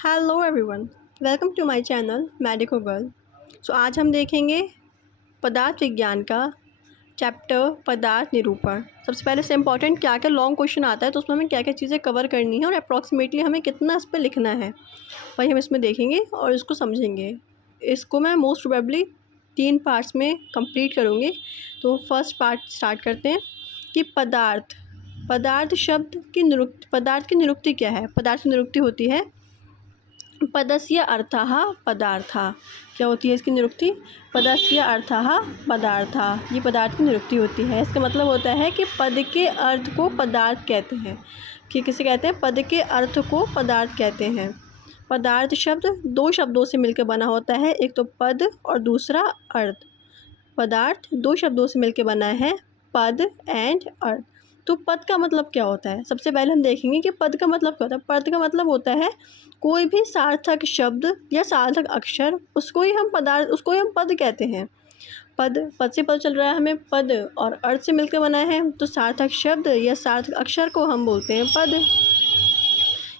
Hello everyone, welcome to my channel medico girl. आज हम देखेंगे पदार्थ विज्ञान का चैप्टर पदार्थ निरूपण। सबसे पहले से इम्पॉर्टेंट क्या क्या लॉन्ग क्वेश्चन आता है तो उसमें हमें क्या क्या चीज़ें कवर करनी है और अप्रॉक्सीमेटली हमें कितना इस पर लिखना है वही हम इसमें देखेंगे और इसको समझेंगे। इसको मैं मोस्ट प्रोबेबली 3 पार्ट्स में कंप्लीट करूँगी। तो फर्स्ट पार्ट स्टार्ट करते हैं कि पदार्थ शब्द की पदार्थ की निरुक्ति क्या है। पदार्थ की निरुक्ति होती है पदस्य अर्थः पदार्थः। क्या होती है इसकी निरुक्ति? पदस्य अर्थः पदार्थः। ये पदार्थ की निरुक्ति होती है। इसका मतलब होता है कि पद के अर्थ को पदार्थ कहते हैं। कि किसे कहते हैं? पद के अर्थ को पदार्थ कहते हैं। पदार्थ शब्द 2 शब्दों से मिलकर बना होता है, एक तो पद और दूसरा अर्थ। पदार्थ 2 शब्दों से मिलकर बना है, पद एंड अर्थ। तो पद का मतलब क्या होता है? सबसे पहले हम देखेंगे कि पद का मतलब क्या होता है। पद का मतलब होता है कोई भी सार्थक शब्द या सार्थक अक्षर, उसको ही हम पद कहते हैं। पद से पता चल रहा है हमें पद और अर्थ से मिलकर बना है, तो सार्थक शब्द या सार्थक अक्षर को हम बोलते हैं पद।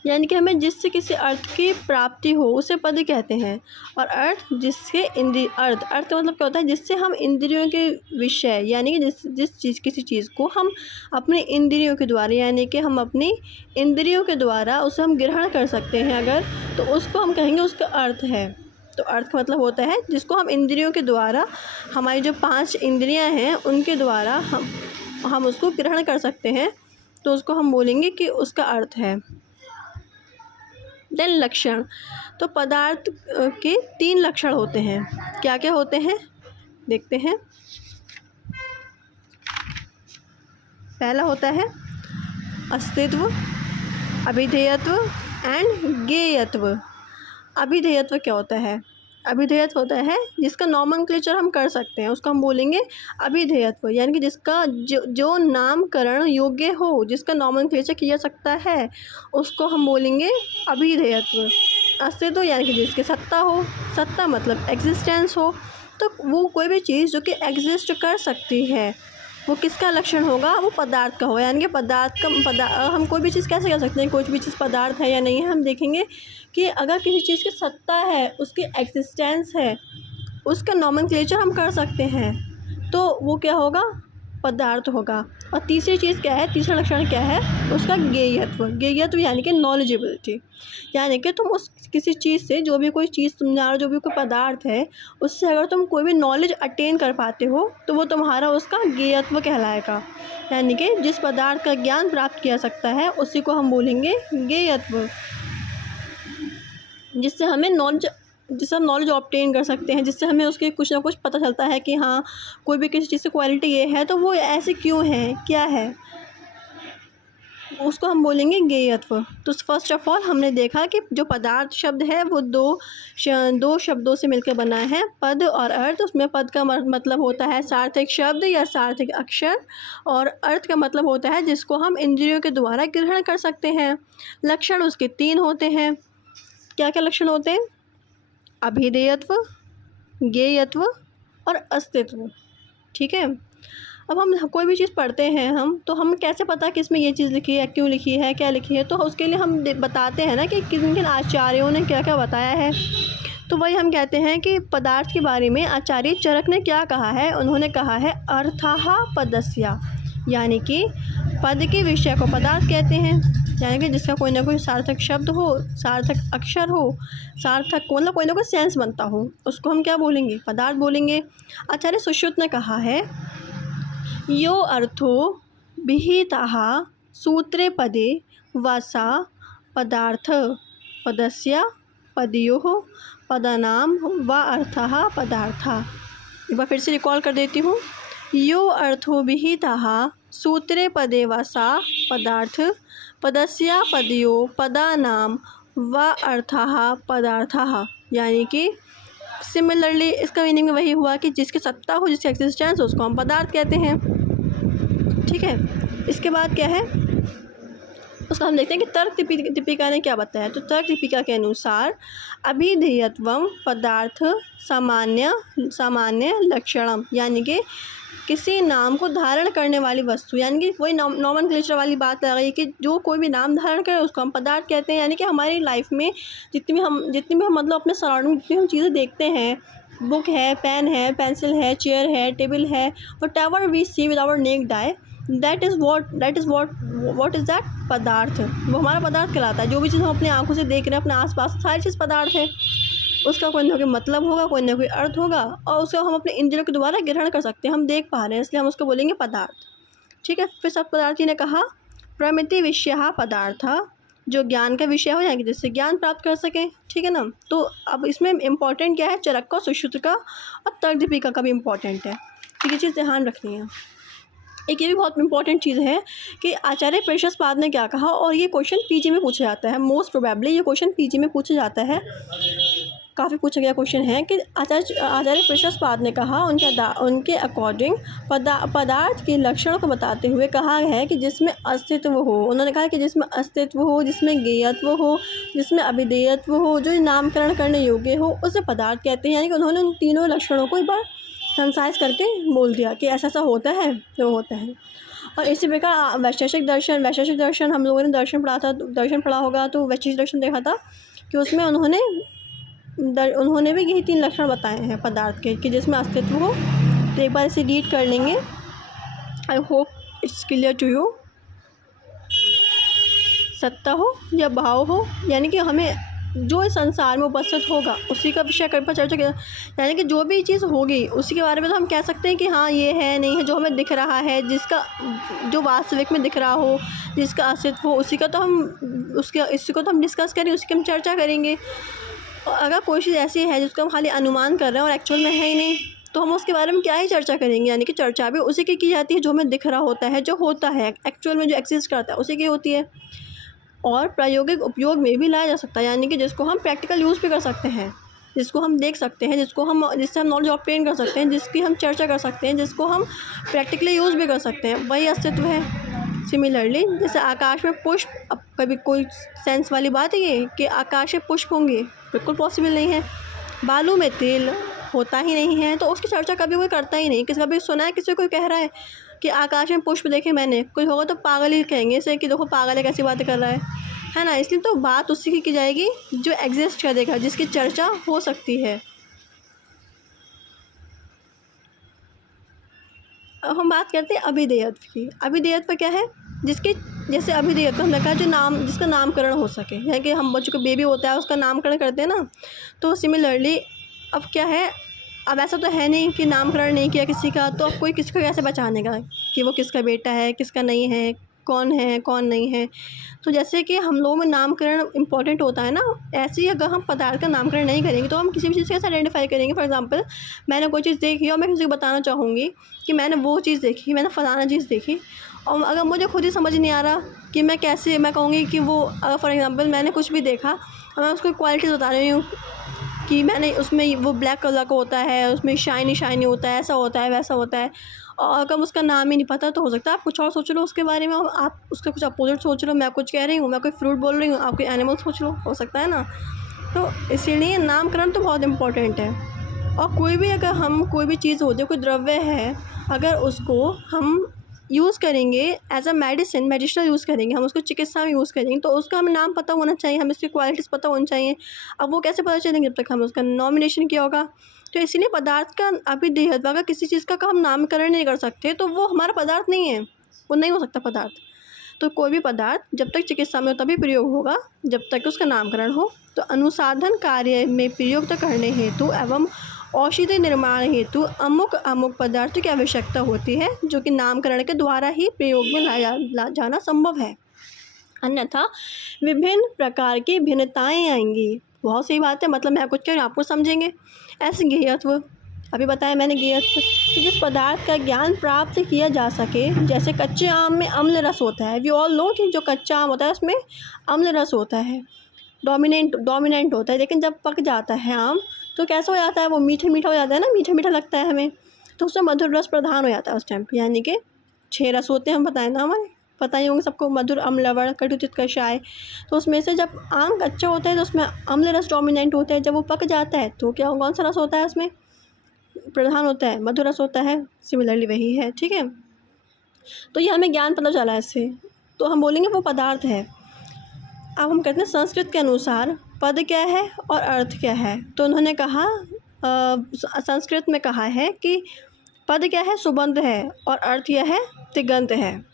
यानी कि हमें जिससे किसी अर्थ की प्राप्ति हो उसे पद कहते हैं। और अर्थ जिसके अर्थ का मतलब क्या होता है? जिससे हम इंद्रियों के विषय, यानी कि किसी चीज़ को हम अपने इंद्रियों के द्वारा, यानी कि हम अपनी इंद्रियों के द्वारा उसे हम ग्रहण कर सकते हैं अगर, तो उसको हम कहेंगे उसका अर्थ है। तो अर्थ का मतलब होता है जिसको हम इंद्रियों के द्वारा, हमारी जो 5 इंद्रियां हैं उनके द्वारा हम उसको ग्रहण कर सकते हैं, तो उसको हम बोलेंगे कि उसका अर्थ है। देन लक्षण। तो पदार्थ के 3 लक्षण होते हैं। क्या क्या होते हैं देखते हैं। पहला होता है अस्तित्व, अभिधेयत्व एंड ज्ञेयत्व। अभिधेयत्व क्या होता है? अभिधेयत्व होता है जिसका नॉमेनक्लेचर हम कर सकते हैं, उसको हम बोलेंगे अभिधेयत्व। यानी कि जिसका जो नामकरण योग्य हो, जिसका नॉमेनक्लेचर किया सकता है, उसको हम बोलेंगे अभिधेयत्व। अस्तित्व यानी कि जिसकी सत्ता हो, सत्ता मतलब एग्जिस्टेंस हो, तो वो कोई भी चीज़ जो कि एग्जिस्ट कर सकती है, वो किसका लक्षण होगा? वो पदार्थ का होगा। यानी कि हम कोई भी चीज़ कैसे कह सकते हैं कोई भी चीज़ पदार्थ है या नहीं है? हम देखेंगे कि अगर किसी चीज़ की सत्ता है, उसकी एग्जिस्टेंस है, उसका नॉमेनक्लेचर हम कर सकते हैं, तो वो क्या होगा? पदार्थ होगा। और तीसरी चीज़ क्या है? तीसरा लक्षण क्या है? उसका ज्ञेयत्व। ज्ञेयत्व यानी कि नॉलेजेबिलिटी। यानी कि तुम उस किसी चीज़ से, जो भी कोई चीज़ तुम जान, जो भी कोई पदार्थ है, उससे अगर तुम कोई भी नॉलेज अटेन कर पाते हो तो वो तुम्हारा उसका ज्ञेयत्व कहलाएगा। यानी कि जिस पदार्थ का ज्ञान प्राप्त किया सकता है उसी को हम बोलेंगे ज्ञेयत्व। जिससे हम नॉलेज ऑब्टेन कर सकते हैं, जिससे हमें उसके कुछ ना कुछ पता चलता है कि हाँ, कोई भी किसी चीज़ की क्वालिटी ये है तो वो ऐसे क्यों है, क्या है, उसको हम बोलेंगे ज्ञेयत्व। तो फर्स्ट ऑफ ऑल हमने देखा कि जो पदार्थ शब्द है वो दो शब्दों से मिलकर बना है, पद और अर्थ। उसमें पद का मतलब होता है सार्थक शब्द या सार्थक अक्षर, और अर्थ का मतलब होता है जिसको हम इंद्रियों के द्वारा ग्रहण कर सकते हैं। लक्षण उसके 3 होते हैं। क्या क्या लक्षण होते हैं? अभिधेयत्व, ज्ञेयत्व और अस्तित्व। ठीक है। अब हम कोई भी चीज़ पढ़ते हैं तो हम कैसे पता कि इसमें ये चीज़ लिखी है, क्यों लिखी है, क्या लिखी है? तो उसके लिए हम बताते हैं ना कि किन किन आचार्यों ने क्या क्या बताया है। तो वही हम कहते हैं कि पदार्थ के बारे में आचार्य चरक ने क्या कहा है। उन्होंने कहा है अर्थः पदस्य, यानी कि पद के विषय को पदार्थ कहते हैं। यानी कि जिसका कोई ना कोई सार्थक शब्द हो, सार्थक अक्षर हो, सार्थक मतलब कोई ना कोई सेंस बनता हो, उसको हम क्या बोलेंगे? पदार्थ बोलेंगे। आचार्य सुश्रुत ने कहा है यो अर्थो विहितः सूत्रे पदे वसा पदार्थ पदस्य पदयोः पदानाम व अर्थः पदार्थः। एक बार फिर से रिकॉल कर देती हूँ। यो अर्थो विहितः सूत्रे पदे वसा पदार्थ पदस्य पदयो पदानाम व अर्थः पदार्थः। यानी कि सिमिलरली इसका मीनिंग वही हुआ कि जिसकी सत्ता हो, जिसकी एग्जिस्टेंस हो, उसको हम पदार्थ कहते हैं। ठीक है। इसके बाद क्या है? उसका हम देखते हैं कि तर्क दीपिका ने क्या बताया। तो तर्क दीपिका के अनुसार अभिधेयत्वम पदार्थ सामान्य लक्षणम, यानी कि किसी नाम को धारण करने वाली वस्तु, यानी कि वही नॉमेनक्लेचर वाली बात आ गई कि जो कोई भी नाम धारण करे उसको हम पदार्थ कहते हैं। यानी कि हमारी लाइफ में जितनी भी हम मतलब अपने सराउंडिंग जितनी हम चीज़ें देखते हैं, बुक है, पेन है, पेंसिल है, चेयर है, टेबल है, whatever we see with our naked eye, that is what is that, पदार्थ। वो हमारा पदार्थ कहलाता है। जो भी चीज़ हम अपने आँखों से देख रहे हैं अपने आसपास, सारी चीज़ पदार्थ है। उसका कोई ना कोई मतलब होगा, कोई ना कोई अर्थ होगा, और उसको हम अपने इंद्रियों के द्वारा ग्रहण कर सकते हैं। हम देख पा रहे हैं, इसलिए हम उसको बोलेंगे पदार्थ। ठीक है। फिर सब पदार्थी ने कहा प्रमिति विषयः पदार्थ, जो ज्ञान का विषय हो जाएंगे, जिससे ज्ञान प्राप्त कर सकें। ठीक है ना। तो अब इसमें इम्पॉर्टेंट क्या है, चरक का, सुश्रुत का और तर्कदीपिका का भी इम्पॉर्टेंट है। तो ये चीज़ ध्यान रखनी है। एक ये भी बहुत इंपॉर्टेंट चीज़ है कि आचार्य प्रशस्पाद ने क्या कहा, और ये क्वेश्चन पीजी में पूछा जाता है। मोस्ट प्रोबेबली ये क्वेश्चन पीजी में पूछा जाता है, काफ़ी पूछा गया क्वेश्चन है कि आचार्य प्रशस्पाद ने कहा, उनके अकॉर्डिंग पदार्थ के लक्षणों को बताते हुए कहा है कि जिसमें अस्तित्व हो। उन्होंने कहा कि जिसमें अस्तित्व हो, जिसमें ज्ञेयत्व हो, जिसमें अभिधेयत्व हो, जो नामकरण करने योग्य हो, उसे पदार्थ कहते हैं। यानी कि उन्होंने उन तीनों लक्षणों को एक बार संसाइज करके बोल दिया कि ऐसा ऐसा होता है, तो होता है। और इसी प्रकार वैशेषिक दर्शन हम लोगों ने दर्शन पढ़ा होगा, तो वैशेषिक दर्शन देखा था कि उसमें उन्होंने भी यही 3 लक्षण बताए हैं पदार्थ के, कि जिसमें अस्तित्व हो। तो एक बार इसे रीड कर लेंगे। I hope it's clear to you. सत्ता हो या भाव हो, यानी कि हमें जो इस संसार में उपस्थित होगा उसी का विषय पर चर्चा किया। यानी कि जो भी चीज़ होगी उसी के बारे में तो हम कह सकते हैं कि हाँ ये है, नहीं है। जो हमें दिख रहा है, जिसका जो वास्तविक में दिख रहा हो, जिसका अस्तित्व हो, उसी को तो हम डिस्कस करेंगे, उसी की हम चर्चा करेंगे। और अगर कोई चीज़ ऐसी है जिसको हम खाली अनुमान कर रहे हैं और एक्चुअल में है ही नहीं, तो हम उसके बारे में क्या ही चर्चा करेंगे। यानी कि चर्चा भी उसी की जाती है जो हमें दिख रहा होता है, जो होता है एक्चुअल में, जो एग्जिस्ट करता है उसी की होती है। और प्रायोगिक उपयोग में भी लाया जा सकता है, यानी कि जिसको हम प्रैक्टिकल यूज़ भी कर सकते हैं, जिसको हम देख सकते हैं, जिससे हम नॉलेज ऑब्टेन कर सकते हैं, जिसकी हम चर्चा कर सकते हैं, जिसको हम प्रैक्टिकली यूज़ भी कर सकते हैं, वही अस्तित्व है। सिमिलरली जैसे आकाश में पुष्प, अब कभी कोई सेंस वाली बात है ये कि आकाश में पुष्प होंगे, बिल्कुल पॉसिबल नहीं है। बालू में तेल होता ही नहीं है, तो उसकी चर्चा कभी कोई करता ही नहीं। किसी कभी सुना है किसी कोई कह रहा है कि आकाश में पुष्प देखे मैंने, कोई होगा तो पागल ही कहेंगे इसे कि देखो पागल है, कैसी बातें कर रहा है ना। इसलिए तो बात उसी की जाएगी जो एग्जिस्ट करेगा, जिसकी चर्चा हो सकती है। अब हम बात करते हैं अभिधेयत्व की। अभिधेयत्व क्या है, जिसके जैसे अभिधेयत्व हमने कहा जो जिसका नामकरण हो सके, यानी कि हम बच्चों को बेबी होता है उसका नामकरण करते हैं ना, तो सिमिलरली अब क्या है, अब ऐसा तो है नहीं कि नामकरण नहीं किया किसी का, तो अब कोई किसी को कैसे पहचानेगा कि वो किसका बेटा है, किसका नहीं है, कौन है कौन नहीं है। तो जैसे कि हम लोगों में नामकरण इंपॉर्टेंट होता है ना, ऐसे ही अगर हम पदार्थ का नामकरण नहीं करेंगे तो हम किसी भी चीज़ को कैसे आइडेंटिफाई करेंगे। फॉर एग्जांपल मैंने कोई चीज़ देखी और मैं किसी को बताना चाहूँगी कि मैंने वो चीज़ देखी, मैंने फ़लाना चीज़ देखी, और अगर मुझे खुद ही समझ नहीं आ रहा कि मैं कहूँगी कि वो, अगर फॉर एग्ज़ाम्पल मैंने कुछ भी देखा और मैं उसको क्वालिटीज़ बता रही हूँ कि मैंने उसमें वो ब्लैक कलर का होता है, उसमें शाइनी होता है, ऐसा होता है, वैसा होता है, और अगर उसका नाम ही नहीं पता तो हो सकता है आप कुछ और सोच लो उसके बारे में, आप उसका कुछ अपोजिट सोच लो। मैं कुछ कह रही हूँ, मैं कोई फ्रूट बोल रही हूँ, आप कोई एनिमल सोच लो, हो सकता है ना। तो इसीलिए नामकरण तो बहुत इम्पोर्टेंट है। और कोई भी चीज़ होती है, कोई द्रव्य है, अगर उसको हम यूज़ करेंगे एज अ मेडिसिनल यूज़ करेंगे, हम उसको चिकित्सा में यूज़ करेंगे, तो उसका हमें नाम पता होना चाहिए, हमें इसकी क्वालिटीज़ पता होनी चाहिए। अब वो कैसे पता चलेंगे, जब तक हम उसका नॉमिनेशन किया होगा। तो इसीलिए पदार्थ का अभिधेयत्व, अगर किसी चीज़ का हम नामकरण नहीं कर सकते तो वो हमारा पदार्थ नहीं है, वो नहीं हो सकता पदार्थ। तो कोई भी पदार्थ जब तक चिकित्सा में तभी प्रयोग होगा जब तक उसका नामकरण हो। तो अनुसाधन कार्य में प्रयुक्त करने हेतु एवं औषधि निर्माण हेतु अमुक पदार्थों की आवश्यकता होती है, जो कि नामकरण के द्वारा ही प्रयोग में लाया जाना संभव है, अन्यथा विभिन्न प्रकार की भिन्नताएं आएंगी। बहुत सही बात है, मतलब मैं कुछ कह रही हूँ आपको समझेंगे। ऐसे ज्ञेयत्व, अभी बताया मैंने ज्ञेयत्व कि जिस पदार्थ का ज्ञान प्राप्त किया जा सके, जैसे कच्चे आम में अम्ल रस होता है, वी ऑल नो कि जो कच्चा आम होता है उसमें अम्ल रस होता है, डोमिनेंट होता है, लेकिन जब पक जाता है आम तो कैसा हो जाता है, वो मीठा हो जाता है ना, मीठा लगता है हमें, तो उसमें मधुर रस प्रधान हो जाता है उस टाइम पर। यानी कि 6 रस होते हैं, हम बताएं ना, हमारे पता ही होंगे सबको, मधुर, अम्ल, लवण, कटु, तित, कषाय। तो उसमें से जब आम कच्चा होता है तो उसमें अम्ल रस डोमिनेंट होता है, जब वो पक जाता है तो क्या कौन सा रस होता है उसमें, प्रधान होता है, मधुर रस होता है, सिमिलरली वही है। ठीक है, तो ये हमें ज्ञान पता चला इससे, तो हम बोलेंगे वो पदार्थ है। अब हम कहते हैं संस्कृत के अनुसार पद क्या है और अर्थ क्या है। तो उन्होंने कहा संस्कृत में कहा है कि पद क्या है, सुबंध है, और अर्थ यह है तिगंत है।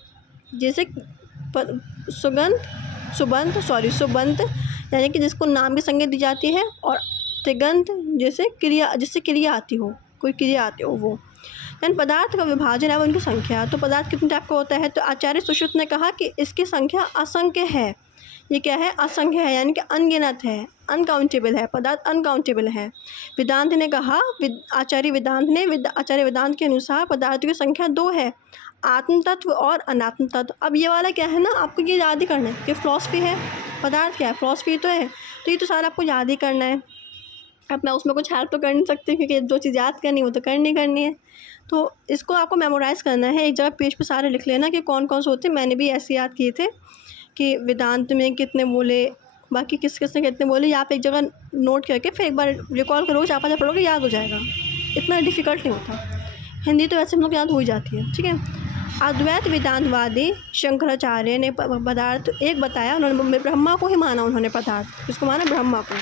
जैसे सुबंध यानी कि जिसको नाम की संज्ञा दी जाती है, और तिगंत जैसे क्रिया, जिससे क्रिया आती हो, कोई क्रिया आती हो वो। यानी पदार्थ का विभाजन है, उनकी संख्या। तो पदार्थ कितने टाइप का होता है, तो आचार्य सुश्रुत ने कहा कि इसकी संख्या असंख्य है। ये क्या है, असंख्य है, यानी कि अनगिनत है, अनकाउंटेबल है, पदार्थ अनकाउंटेबल है। वेदांत ने कहा, आचार्य वेदांत के अनुसार पदार्थों की संख्या 2 है, आत्म तत्व और अनात्म तत्व। अब ये वाला क्या है ना, आपको ये याद ही करना है कि फिलॉसफी है, पदार्थ क्या है, फिलॉसफी तो है, तो ये तो सारा आपको याद ही करना है। अब मैं उसमें कुछ हेल्प तो कर नहीं सकती, क्योंकि जो चीज़ याद करनी वो तो करनी है। तो इसको आपको मेमोराइज़ करना है, एक जगह पेज पे सारे लिख लेना कि कौन कौन से होते हैं। मैंने भी ऐसे याद किए थे कि वेदांत में कितने बोले, बाकी किस किस ने कितने बोले। आप एक जगह नोट करके फिर एक बार रिकॉल करोगे, 4-5 पढ़ोगे, याद हो जाएगा, इतना डिफ़िकल्ट नहीं होता। हिंदी तो वैसे हम लोग याद हो ही जाती है। ठीक है, अद्वैत वेदांतवादी शंकराचार्य ने पदार्थ एक बताया, उन्होंने ब्रह्मा को ही माना, उन्होंने पदार्थ किसको माना, ब्रह्मा को।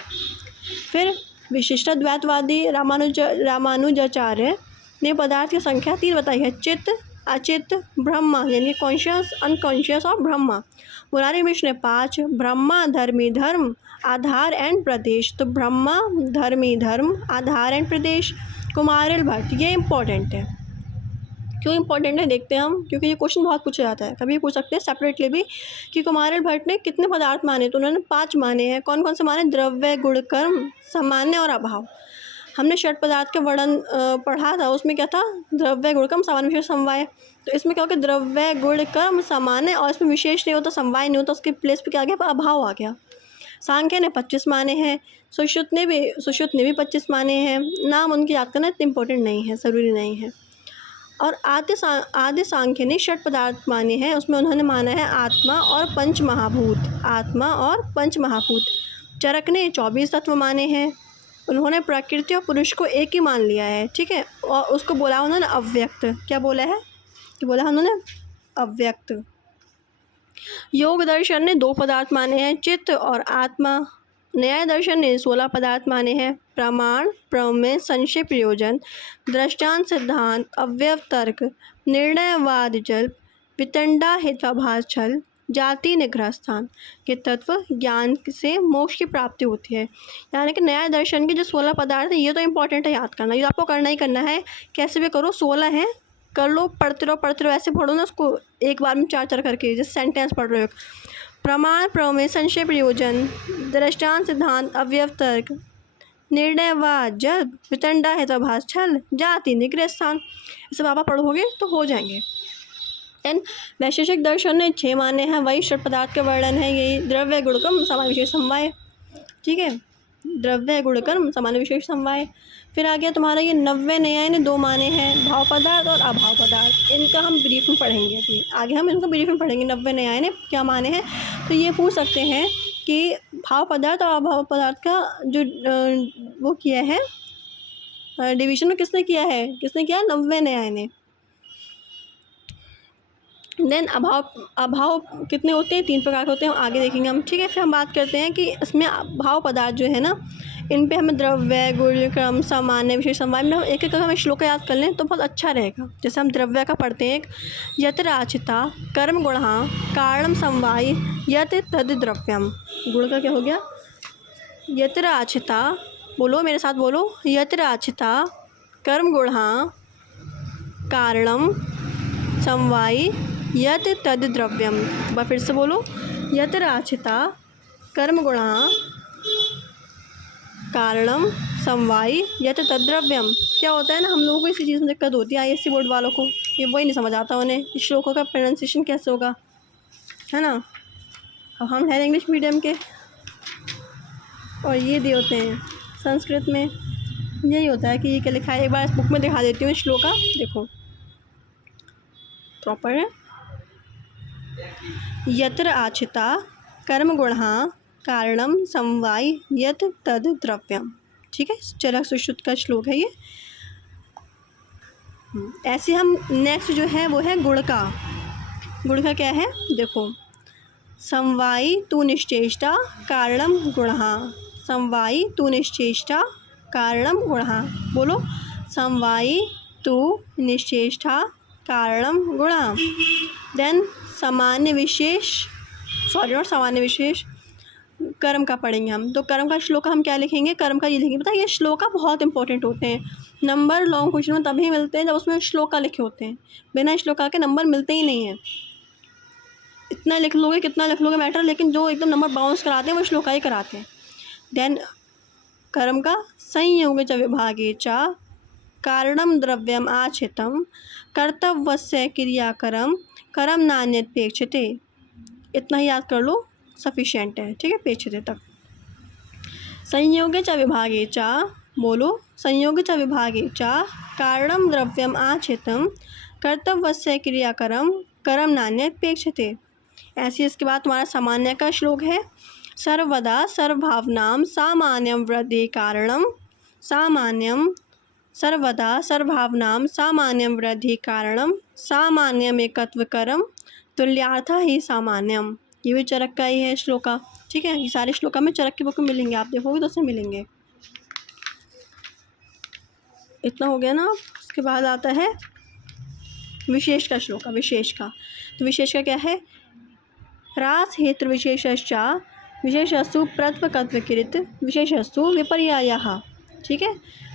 फिर विशिष्टाद्वैतवादी रामानुजाचार्य ने पदार्थ की संख्या 3 बताई है, चित्त, अचित्त, ब्रह्मा, यानी कॉन्शियस, अनकॉन्शियस और ब्रह्मा। मुरारी मिश्र ने 5, ब्रह्मा, धर्मी, धर्म, आधार एंड प्रदेश। तो ब्रह्मा, धर्मी, धर्म, आधार एंड प्रदेश। कुमारिल भट्ट, ये इंपॉर्टेंट है। क्यों इंपॉर्टेंट है देखते हैं हम, क्योंकि ये क्वेश्चन बहुत पूछा जाता है, कभी पूछ सकते हैं सेपरेटली भी कि कुमारिल भट्ट ने कितने पदार्थ माने। तो उन्होंने 5 माने हैं। कौन कौन से माने, द्रव्य, गुण, कर्म, सामान्य और अभाव। हमने षट पदार्थ का वर्णन पढ़ा था, उसमें क्या था, द्रव्य, गुण, कर्म, सामान्य, विशेष, समवाय। तो इसमें क्या हो गया, द्रव्य, गुण, कर्म, सामान्य, और इसमें विशेष नहीं होता, समवाय नहीं होता, उसके प्लेस पे क्या आ गया, अभाव आ गया। सांख्य ने 25 माने हैं, सुश्रुत ने भी 25 माने हैं। नाम उनकी याद करना इतना इंपॉर्टेंट नहीं है, ज़रूरी नहीं है। और आदि सांख्य ने षट पदार्थ माने हैं, उसमें उन्होंने माना है आत्मा और पंच महाभूत। चरक ने 24 तत्व माने हैं, उन्होंने प्रकृति और पुरुष को एक ही मान लिया है। ठीक है, और उसको बोला उन्होंने अव्यक्त। क्या बोला है, कि बोला उन्होंने अव्यक्त। योग दर्शन ने 2 पदार्थ माने हैं, चित्त और आत्मा। न्याय दर्शन ने 16 पदार्थ माने हैं, प्रमाण, प्रमेय, संशय, प्रयोजन, दृष्टांत, सिद्धांत, अवयव, तर्क, निर्णयवाद, जल्प, वितंडा, हेत्वाभास, छल, जाति, निग्रह स्थान के तत्व ज्ञान से मोक्ष की प्राप्ति होती है। यानी कि न्याय दर्शन के जो 16 पदार्थ हैं, ये तो इंपॉर्टेंट है याद करना, ये आपको करना ही करना है, कैसे भी करो। 16 हैं, कर लो, पढ़ते रहो, ऐसे पढ़ो ना उसको एक बार में 4-4 करके, जैसे सेंटेंस पढ़ रहे हो। प्रमाण, प्रमेय, संशय, प्रयोजन, दृष्टांत, सिद्धांत, अवयव, तर्क, निर्णयवाद, जल्प, वितंडा, हेत्वाभास, छल, जाति, निग्रह स्थान। इसे बाबा पढ़ोगे तो हो जाएंगे। देन वैशेषिक दर्शन ने 6 माने हैं, वही षट पदार्थ का वर्णन है, यही द्रव्य, गुण, कर्म, सामान्य, विशेष, समवाय। ठीक है, द्रव्य, गुण, कर्म, सामान्य, विशेष, समवाय। फिर आ गया तुम्हारा ये 90 न्याय ने 2 माने हैं, भाव पदार्थ और अभाव पदार्थ। इनका हम ब्रीफ में पढ़ेंगे, अभी आगे हम इनको ब्रीफ में पढ़ेंगे। 90 न्याय ने क्या माने हैं, तो ये पूछ सकते हैं कि भाव पदार्थ और अभाव पदार्थ का जो वो किया है डिवीजन में, किसने किया, 90 न्याय ने। देन अभाव कितने होते हैं, 3 प्रकार के होते हैं, आगे देखेंगे हम। ठीक है, फिर हम बात करते हैं कि इसमें भाव पदार्थ जो है ना, इन पे हमें द्रव्य, गुण, क्रम, सामान्य, विशेष, समवाय में एक एक हमें श्लोक याद कर लें तो बहुत अच्छा रहेगा। जैसे हम द्रव्य का पढ़ते हैं, यत्र आचिता कर्म गुणा कारणम समवाय यत तद द्रव्यम। गुण का क्या हो गया, यत्र आचिता, बोलो मेरे साथ बोलो, यत्र आचिता कर्म गुणा कारणम समवाय यत तद द्रव्यम। फिर से बोलो, यत्र आचिता कर्म गुणा कारणम समवाय यत तद्रव्यम। क्या होता है ना, हम लोगों को इसी चीज़ में दिक्कत होती है, ISC बोर्ड वालों को, ये वही नहीं समझ आता उन्हें, इस श्लोकों का प्रोनाउंसिएशन कैसे होगा, है ना। अब हम हैं इंग्लिश मीडियम के, और ये दिए होते हैं संस्कृत में, यही होता है कि ये क्या लिखा है। एक बार इस बुक में दिखा देती हूँ, इस श्लोक का देखो प्रॉपर है। यत्र आचिता कर्म गुणा कारणम समवाय यत तद द्रव्यम। ठीक है, चरक सुश्रुत का श्लोक है ये। ऐसे हम नेक्स्ट जो है वो है गुण का। गुण का क्या है देखो, समवायी तु निश्चेष्टा कारणम गुणः। समवायी तु निश्चेष्टा कारणम गुणः। बोलो, समवायी तु निश्चेष्टा कारणम गुणः। देन सामान्य विशेष, सॉरी नॉट सामान्य विशेष, कर्म का पढ़ेंगे हम। तो कर्म का श्लोक हम क्या लिखेंगे, कर्म का ये लिखेंगे। पता है ये श्लोका बहुत इंपॉर्टेंट होते हैं। नंबर लॉन्ग क्वेश्चन में तभी मिलते हैं जब उसमें श्लोका लिखे होते हैं। बिना श्लोका के नंबर मिलते ही नहीं हैं। इतना लिख लोगे कितना लिख लोगे मैटर, लेकिन जो एकदम नंबर बाउंस कराते हैं वो श्लोका ही कराते हैं। देन कर्म का संयोगे च विभागे च कारणम द्रव्यम आचितम कर्तव्यस्य क्रियाकरम कर्म नान्यपेक्षते। इतना ही याद कर लो, सफिशिएंट है, ठीक है, पेक्षते तक। संयोगे च विभागे च, बोलो, संयोगे च विभागे च कारणम द्रव्यम आचितम कर्तव्यस्य क्रियाकरम कर्म नान्यपेक्षते। ऐसे इसके बाद तुम्हारा सामान्य का श्लोक है, सर्वदा सर्वभावनाम सामान्यम वृद्धि कारणम, सामान्यम सर्वदा सर्वभावनाम सामान्यम वृद्धि कारणम सामान्यम एकत्वकरम तुल्यार्था ही सामान्यम। ये भी चरक का ही है श्लोका, ठीक है। ये सारे श्लोका में चरक की बुक में मिलेंगे, आप देखोगे तो उससे मिलेंगे। इतना हो गया ना। उसके बाद आता है विशेष का श्लोका, विशेष का। तो विशेष का क्या है, रास हेतु विशेषश्चा विशेषस्तु प्रत्वकत्वकृत विशेषस्तु विपर्यायः, ठीक है।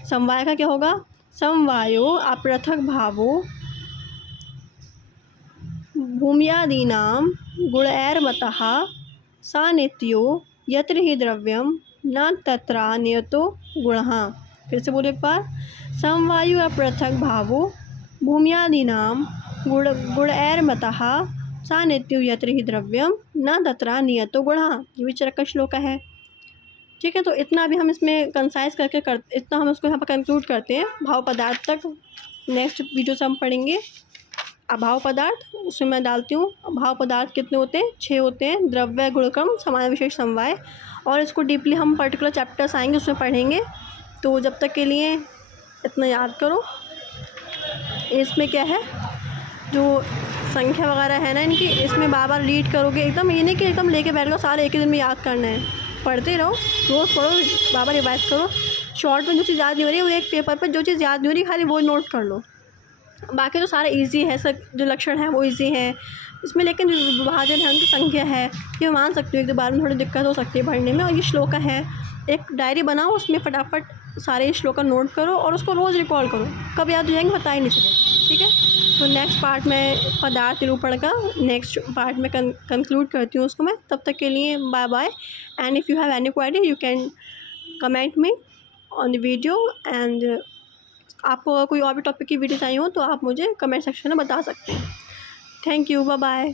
समवाय का क्या होगा, समवायो अपृथक भावो भूम्यादीनां गुणैर्मतः सानित्यो यत्र ही द्रव्यम न तत्रान्यतो गुणः। फिर से बोलो एक बार, समवायु अपृथक भावो भूम्यादीनां गुणैर्मतः सानित्यो यत्र ही द्रव्यम न तत्रान्यतो गुणः। ये भी चरक का श्लोक है, ठीक है। तो इतना भी हम इसमें कंसाइज करके इतना हम उसको यहाँ पर कंक्लूड करते हैं। भाव पदार्थ तक नेक्स्ट वीडियो से हम पढ़ेंगे। अभाव पदार्थ उसमें मैं डालती हूँ। भाव पदार्थ कितने होते हैं, 6 होते हैं, द्रव्य गुणक्रम सामान्य विशेष समवाय। और इसको डीपली हम पर्टिकुलर चैप्टर्स आएंगे उसमें पढ़ेंगे। तो जब तक के लिए इतना याद करो। इसमें क्या है, जो संख्या वगैरह है ना इनकी, इसमें बार बार रीड करोगे। एकदम ये नहीं कि एकदम लेके बैठ लो सारे एक ही दिन में याद करना है। पढ़ते रहो, रोज़ पढ़ो, बार बार रिवाइज करो। शॉर्ट में जो चीज़ याद नहीं हो रही है वो एक पेपर पर जो चीज़ याद नहीं हो रही खाली वो नोट कर लो। बाकी तो सारा इजी है, सब जो लक्षण है वो इजी है इसमें। लेकिन जो विभाजन है उनकी संख्या है ये मान सकती हूँ, एक दो बार में थोड़ी दिक्कत हो सकती है पढ़ने में। और ये श्लोका है, एक डायरी बनाओ, उसमें फटाफट सारे श्लोका नोट करो और उसको रोज़ रिकॉल करो। कब याद हो जाएंगे पता ही नहीं चलेगा, ठीक है। तो नेक्स्ट पार्ट में पदार्थ निरूपण का नेक्स्ट पार्ट में कंक्लूड करती हूँ उसको मैं। तब तक के लिए bye bye. And if you have any query you can comment me on the video. And आपको अगर कोई और भी टॉपिक की वीडियो चाहिए हो तो आप मुझे कमेंट सेक्शन में बता सकते हैं। Thank you, bye bye.